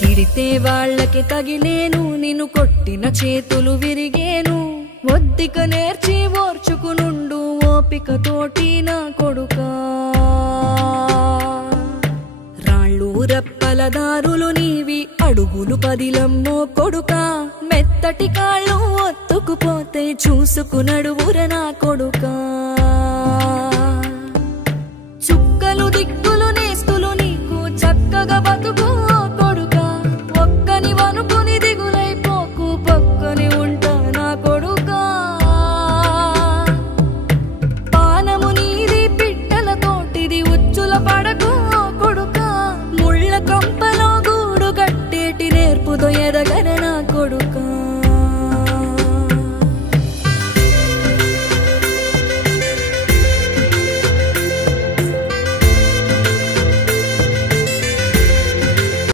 తిడితే వాళ్ళకి తగిలేను, నిన్ను కొట్టిన చేతులు విరిగేను. ఒద్దిక నేర్చి ఓర్చుకునుండు ఓపికతోటి నా కొడుకా. రాళ్ళు రెప్పల దారులు నీవి, అడుగులు పదిలమ్మో కొడుకా. మెత్తటి కాళ్ళు ఒత్తుకుపోతే చూసుకునడువుర నా కొడుకా. చుక్కలు దిక్కులు నేస్తులు నీకు చక్కగా బతుకు కొడుకా. ఒక్కని వనుకుని దిగులైపోకు, పక్కని ఉంటా నా కొడుకా. పానము నీది పిట్టల తోటిది, ఉచ్చుల పడకు కొడుకా. ముళ్ళ కంపలో గూడు కట్టేటి నేర్పుతో ఎదగన